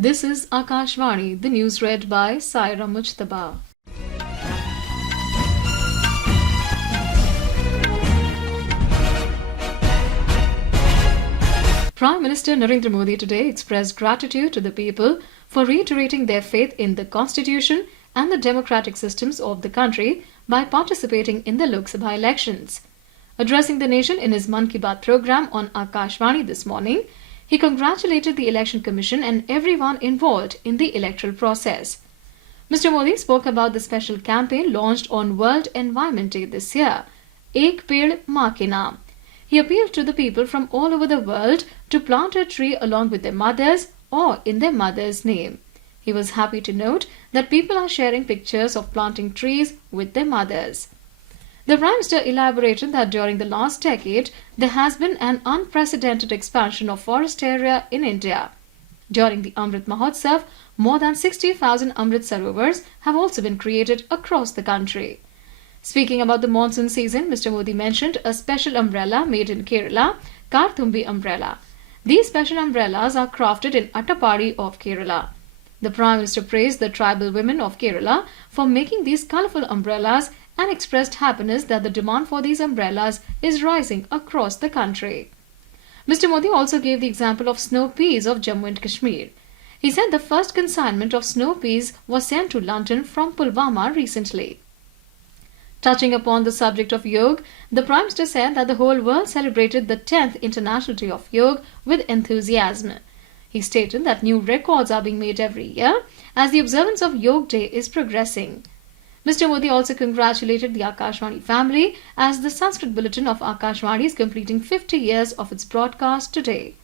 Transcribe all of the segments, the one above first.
This is Akashvani, the news read by Saira Mujtaba. Prime Minister Narendra Modi today expressed gratitude to the people for reiterating their faith in the constitution and the democratic systems of the country by participating in the Lok Sabha elections. Addressing the nation in his Mann Ki Baat program on Akashvani this morning, he congratulated the Election Commission and everyone involved in the electoral process. Mr. Modi spoke about the special campaign launched on World Environment Day this year, Ek Ped Maa Ke Naam. He appealed to the people from all over the world to plant a tree along with their mothers or in their mother's name. He was happy to note that people are sharing pictures of planting trees with their mothers. The Prime Minister elaborated that during the last decade, there has been an unprecedented expansion of forest area in India. During the Amrit Mahotsav, more than 60,000 Amrit Sarovars have also been created across the country. Speaking about the monsoon season, Mr. Modi mentioned a special umbrella made in Kerala, Karthumbi umbrella. These special umbrellas are crafted in Attapadi of Kerala. The Prime Minister praised the tribal women of Kerala for making these colourful umbrellas and expressed happiness that the demand for these umbrellas is rising across the country. Mr. Modi also gave the example of snow peas of Jammu and Kashmir. He said the first consignment of snow peas was sent to London from Pulwama recently. Touching upon the subject of yoga, the Prime Minister said that the whole world celebrated the 10th International Day of Yoga with enthusiasm. He stated that new records are being made every year as the observance of Yoga Day is progressing. Mr. Modi also congratulated the Akashvani family as the Sanskrit Bulletin of Akashvani is completing 50 years of its broadcast today.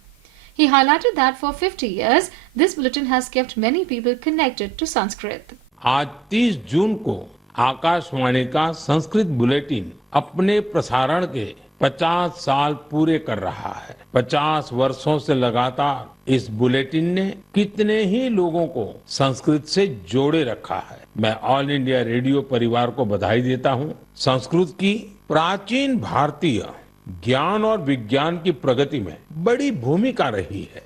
He highlighted that for 50 years, this bulletin has kept many people connected to Sanskrit. आज 30 जून को आकाशवाणी का Sanskrit bulletin अपने प्रसारण के 50 साल पूरे कर रहा है। 50 वर्षों से लगातार इस बुलेटिन ने कितने ही लोगों को संस्कृत से जोड़े रखा है। मैं ऑल इंडिया रेडियो परिवार को बधाई देता हूं। संस्कृत की प्राचीन भारतीय ज्ञान और विज्ञान की प्रगति में बड़ी भूमिका रही है।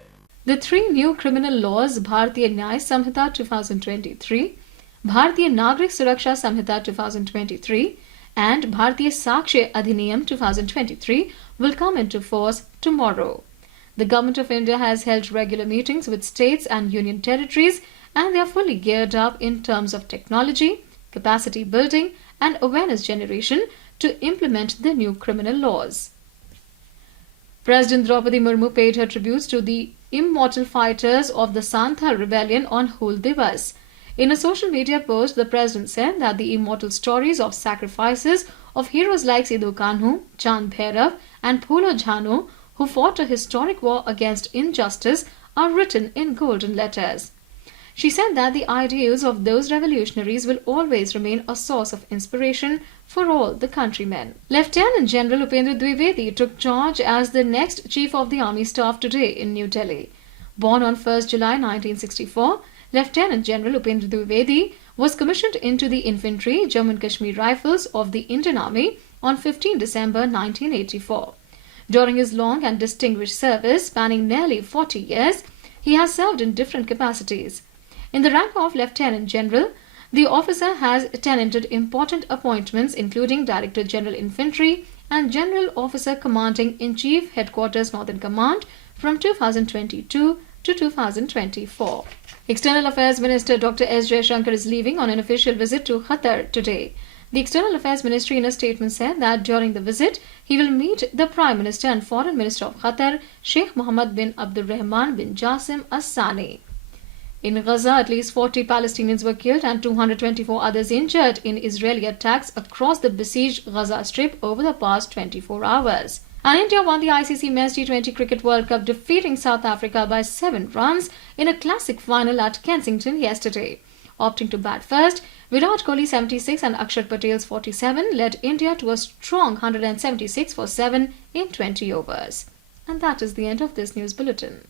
The three new criminal laws, Bharatiya Nyay Samhita 2023, Bharatiya Nagrik Suraksha Samhita 2023 and Bharatiya Sakshya Adhiniyam 2023 will come into force tomorrow. The Government of India has held regular meetings with states and union territories and they are fully geared up in terms of technology, capacity building and awareness generation to implement the new criminal laws. President Draupadi Murmu paid her tributes to the immortal fighters of the Santhal rebellion on Hul Divas. In a social media post, the President said that the immortal stories of sacrifices of heroes like Sidhu Kanhu, Chand Bhairav and Phulo Jhanu, who fought a historic war against injustice, are written in golden letters. She said that the ideals of those revolutionaries will always remain a source of inspiration for all the countrymen. Lieutenant General Upendra Dwivedi took charge as the next Chief of the Army Staff today in New Delhi. Born on 1st July 1964, Lieutenant General Upendra Dwivedi was commissioned into the infantry Jammu and Kashmir Rifles of the Indian Army on 15 December 1984. During his long and distinguished service spanning nearly 40 years, he has served in different capacities. In the rank of Lieutenant General, the officer has tenanted important appointments including Director General Infantry and General Officer Commanding in Chief Headquarters Northern Command from 2022 to 2024. External Affairs Minister Dr. S. Jaishankar is leaving on an official visit to Qatar today. The External Affairs Ministry in a statement said that during the visit, he will meet the Prime Minister and Foreign Minister of Qatar, Sheikh Mohammed bin Abdul Rahman bin Jassim Al Thani. In Gaza, at least 40 Palestinians were killed and 224 others injured in Israeli attacks across the besieged Gaza Strip over the past 24 hours. And India won the ICC Men's T20 Cricket World Cup, defeating South Africa by 7 runs in a classic final at Kensington yesterday. Opting to bat first, Virat Kohli 76 and Akshar Patel's 47 led India to a strong 176 for 7 in 20 overs. And that is the end of this news bulletin.